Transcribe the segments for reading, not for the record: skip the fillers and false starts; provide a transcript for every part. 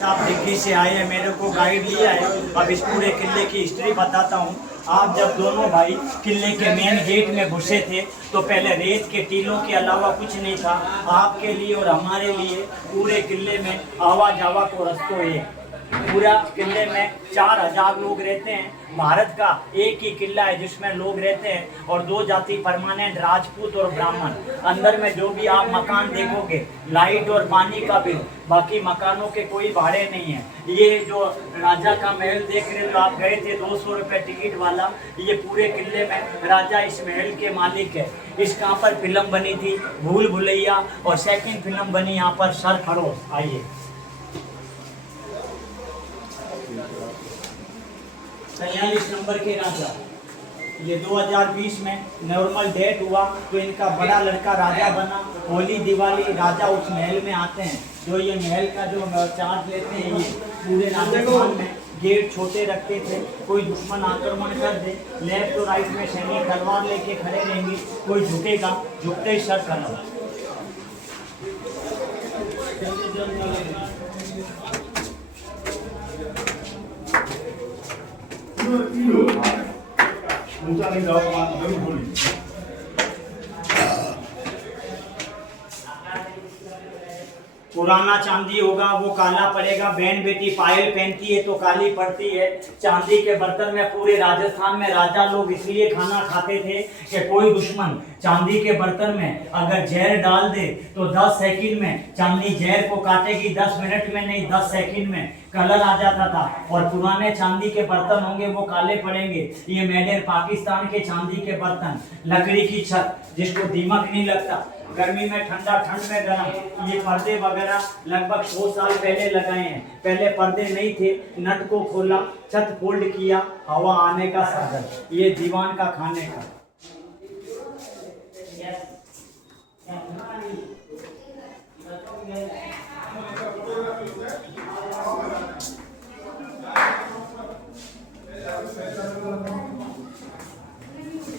आप दिल्ली से आए हैं, मेरे को गाइड लिया है। अब इस पूरे किले की हिस्ट्री बताता हूँ। आप जब दोनों भाई किले के मेन गेट में घुसे थे तो पहले रेत के टीलों के अलावा कुछ नहीं था। आपके लिए और हमारे लिए पूरे किले में आवा जावा को रस्तों है। पूरा किले में 4000 लोग रहते हैं। भारत का एक ही किला है जिसमें लोग रहते हैं और दो जाति परमानेंट, राजपूत और ब्राह्मण। अंदर में जो भी आप मकान देखोगे, लाइट और पानी का बिल, बाकी मकानों के कोई भाड़े नहीं है। ये जो राजा का महल देख रहे हो, आप गए थे 200 रुपये टिकट वाला, ये पूरे किले में राजा इस महल के मालिक है। इसका पर फिल्म बनी थी भूल भुलैया और सेकंड फिल्म बनी यहाँ पर सरफरोश। आइए 43 नंबर के राजा। ये 2020 में नॉर्मल डेट हुआ तो इनका बड़ा लड़का राजा बना। होली दिवाली राजा उस महल में आते हैं। जो ये महल का जो चार्ज लेते हैं, ये पूरे राजस्थान में गेट छोटे रखते थे। कोई दुश्मन आक्रमण कर दे, लेफ्ट और राइट में सैनिक तलवार लेके खड़े रहेंगे। कोई झुकेगा, झुकते ही सर करना। ऊंचा नहीं जाओ, जरूर बोली। पुराना चांदी होगा वो काला पड़ेगा। बहन बेटी पायल पहनती है तो काली पड़ती है। चांदी के बर्तन में पूरे राजस्थान में राजा लोग इसलिए खाना खाते थे कि कोई दुश्मन चांदी के बर्तन में अगर जहर डाल दे तो 10 सेकंड में चांदी जहर को काटेगी। 10 मिनट में नहीं, 10 सेकंड में कलर आ जाता था। और पुराने चांदी के बर्तन होंगे वो काले पड़ेंगे। ये मेड इन पाकिस्तान के चांदी के बर्तन, लकड़ी की छत जिसको दीमक नहीं लगता, गर्मी में ठंडा, ठंड में गर्म। ये पर्दे वगैरह लगभग 100 साल पहले लगाए हैं। पहले पर्दे नहीं थे, नट को खोला, छत फोल्ड किया, हवा आने का साधन। ये दीवान का खाने का।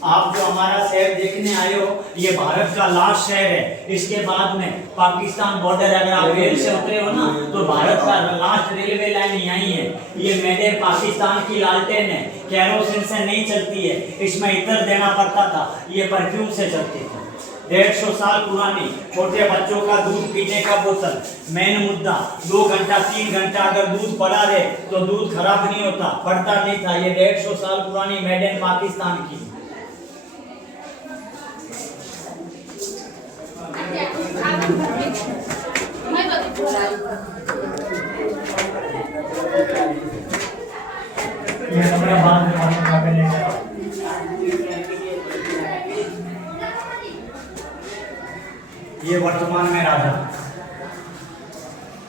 आप जो हमारा शहर देखने आए हो, ये भारत का लास्ट शहर है। इसके बाद में पाकिस्तान बॉर्डर, अगर आप रेल से उतरे हो ना तो भारत का लास्ट रेलवे लाइन यही है। ये मेड इन पाकिस्तान की लालटेन है, कैरोसिन से नहीं चलती है। इसमें इत्र देना पड़ता था, ये परफ्यूम से चलती थी। 150 साल पुरानी छोटे बच्चों का दूध पीने का बोतल। मेन मुद्दा 2 घंटा 3 घंटा अगर दूध पड़ा रहे तो दूध खराब नहीं होता, पड़ता नहीं था। ये 150 साल पुरानी मेड इन पाकिस्तान की। ये कपड़ा बाद में ये वर्तमान में राजा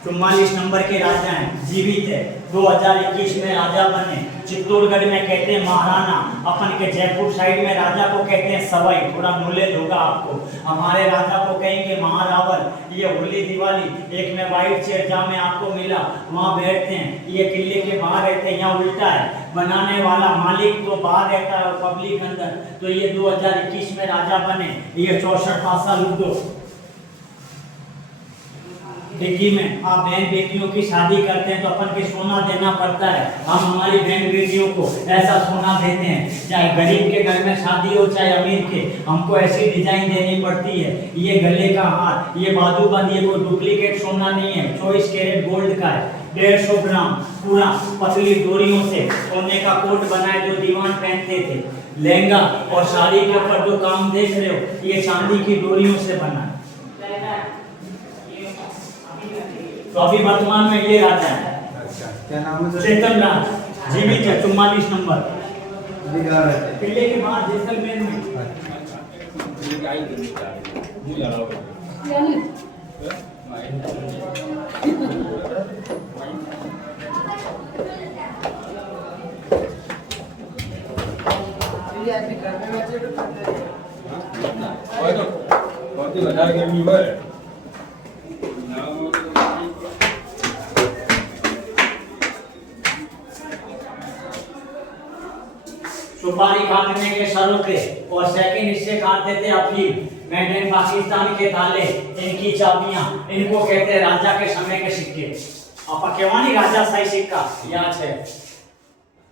44 नंबर के राजा हैं, जीवित है। 2021 में राजा बने। चित्तौड़गढ़ में कहते हैं महाराणा, अपन के जयपुर साइड में राजा को कहते हैं सवाई। थोड़ा नॉलेज होगा आपको। हमारे राजा को कहेंगे महारावल। ये होली दिवाली एक में वाइट चेयर जहाँ में आपको मिला वहाँ बैठते हैं। ये किले के बाहर रहते हैं, यहाँ उल्टा है। बनाने वाला मालिक तो बाहर रहता है और पब्लिक अंदर। तो ये 2021 में राजा बने। ये 64 पासा लूडो डिग्गी में। आप बहन बेटियों की शादी करते हैं तो अपन के सोना देना पड़ता है। हम हमारी बहन बेटियों को ऐसा सोना देते हैं, चाहे गरीब के घर में शादी हो चाहे अमीर के, हमको ऐसी डिजाइन देनी पड़ती है। ये गले का हार, ये बाजूबंद, ये कोई डुप्लीकेट सोना नहीं है, 24 कैरेट गोल्ड का है। 150 ग्राम पूरा पतली डोरियों से सोने का कोट बनाए जो दीवान पहनते थे। लहंगा और साड़ी के ऊपर जो काम देख रहे हो ये चांदी की डोरियों से बना है। तो अभी वर्तमान में ये राजा है। क्या नाम है? चेतन राज, जीवित है। 44 नंबर किले के बाहर जैसलमेर में। सुपारी काटने के सरों पे और सेकंड हिस्से काटते थे अपनी। मेड इन पाकिस्तान के ताले, इनकी चाबियां, इनको कहते हैं राजा के समय के सिक्के। आपा केवानी राजा साई सिक्का यहाँ है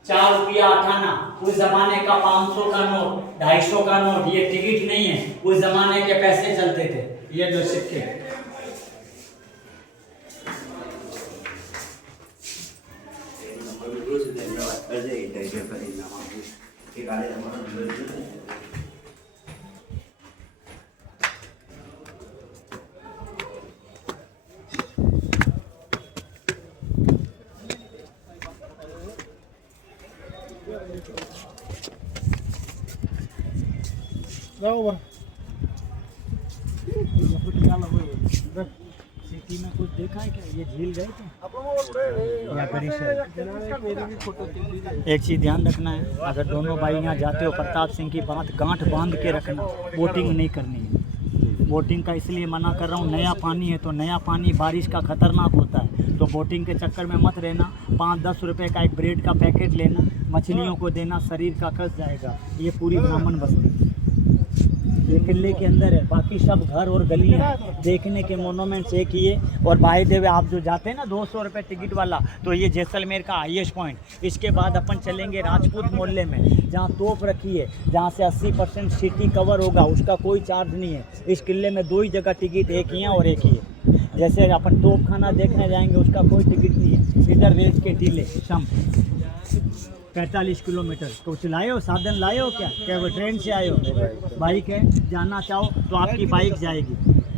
4 रुपया 58 उस जमाने का 500 का नोट 250 का नोट। ये टिकट नहीं है, उस जमाने के पैसे चलते थे। ये दो सिक्के सिटी में कुछ देखा है क्या? ये झील गए थे एक चीज ध्यान रखना है, अगर दोनों भाई यहाँ जाते हो प्रताप सिंह की बात गांठ बांध के रखना, बोटिंग नहीं करनी है। बोटिंग का इसलिए मना कर रहा हूँ, नया पानी है तो नया पानी बारिश का खतरनाक होता है, तो बोटिंग के चक्कर में मत रहना। 5-10 रुपए का एक ब्रेड का पैकेट लेना, मछलियों को देना, शरीर का कस जाएगा। ये पूरी ब्राह्मण बस्ती ये किले के अंदर है, बाकी सब घर और गलियां देखने के मोनूमेंट्स एक ही है। और बाय द वे आप जो जाते हैं ना 200 रुपये टिकट वाला, तो ये जैसलमेर का हाईएस्ट पॉइंट। इसके बाद अपन चलेंगे राजपूत मोहल्ले में, जहाँ तोप रखी है, जहाँ से 80% सिटी कवर होगा, उसका कोई चार्ज नहीं है। इस किले में 2 ही जगह टिकट, एक ही है और एक ही है। जैसे अपन तोप खाना देखने जाएंगे, उसका कोई टिकट नहीं है। इधर रेत के टीले शम 45 किलोमीटर। कुछ लाए हो, साधन लाए हो क्या वो ट्रेन से आए हो? बाइक है, जाना चाहो तो आपकी बाइक जाएगी।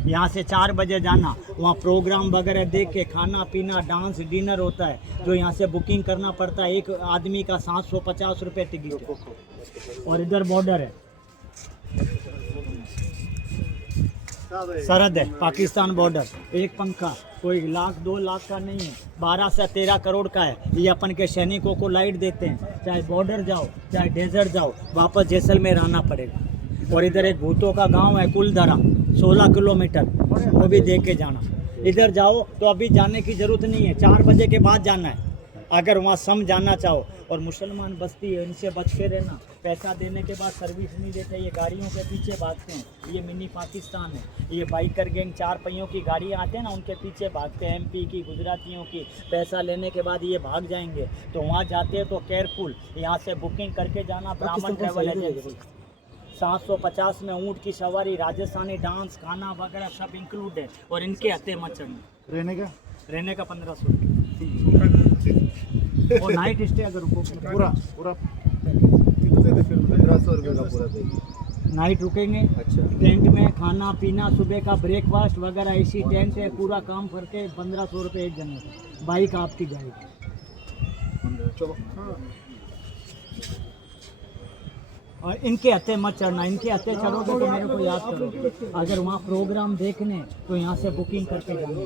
यहाँ से 4 बजे जाना, वहाँ प्रोग्राम वगैरह देख के खाना पीना डांस डिनर होता है, जो यहाँ से बुकिंग करना पड़ता है। एक आदमी का 750 रुपये टिकट। और इधर बॉर्डर है, सरहद है, पाकिस्तान बॉर्डर। एक पंखा कोई 1-2 लाख का नहीं है, 12 से 13 करोड़ का है। ये अपन के सैनिकों को लाइट देते हैं, चाहे बॉर्डर जाओ चाहे डेजर्ट जाओ, वापस जैसलमेर आना पड़ेगा। और इधर एक भूतों का गांव है कुलधरा, 16 किलोमीटर, वो भी देख के जाना। इधर जाओ तो अभी जाने की ज़रूरत नहीं है, 4 बजे के बाद जाना है अगर वहाँ सम जाना चाहो। और मुसलमान बस्ती है, इनसे बच के रहना। पैसा देने के बाद सर्विस नहीं देते, ये गाड़ियों के पीछे भागते हैं। ये मिनी पाकिस्तान है। ये बाइकर गैंग 4 पहियों की गाड़ियाँ आते हैं ना, उनके पीछे भागते हैं, MP की गुजरातियों की। पैसा लेने के बाद ये भाग जाएंगे, तो वहाँ जाते हैं तो केयरफुल, यहाँ से बुकिंग करके जाना। ब्राह्मण ट्रैवल एजेंसी 750 में ऊँट की सवारी, राजस्थानी डांस, खाना वगैरह सब इंक्लूड है। और इनके हत्ते मत चढ़ना। रहने का 1500 और नाइट स्टे अगर रुको पूरा 1500 रुपये का पूरा देंगे। नाइट रुकेंगे। अच्छा। टेंट में खाना पीना, सुबह का ब्रेकफास्ट वगैरह, इसी टेंट है, पूरा काम करके 1500 रुपये एक जने का। बाइक आपकी जाएगी। और इनके हत्ते मत चढ़ना, इनके हत्ते चढ़ोगे तो मेरे को याद करो। अगर वहाँ प्रोग्राम देखने तो यहाँ से बुकिंग करके जाना।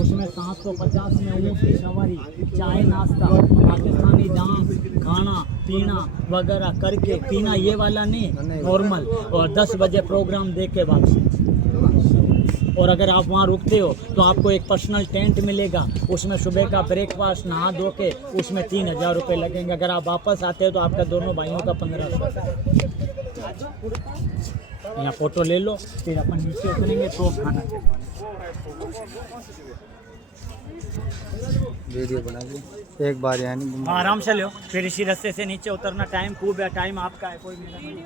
उसमें 750 में ऊँट की सवारी, चाय नाश्ता, पाकिस्तानी डांस, खाना पीना वगैरह करके, पीना ये वाला नहीं, नॉर्मल। और 10 बजे प्रोग्राम देख के वापसी। और अगर आप वहाँ रुकते हो तो आपको एक पर्सनल टेंट मिलेगा, उसमें सुबह का ब्रेकफास्ट, नहा धो के, उसमें 3000 रुपये लगेंगे। अगर आप वापस आते हो तो आपका दोनों भाइयों का 1500। यहाँ फ़ोटो ले लो, फिर अपन नीचे उतरेंगे तो खाना वीडियो बना ली एक बार, यानी आराम से लो। फिर इसी रास्ते से नीचे उतरना। टाइम खूब है, टाइम आपका है, कोई मेरा नहीं है।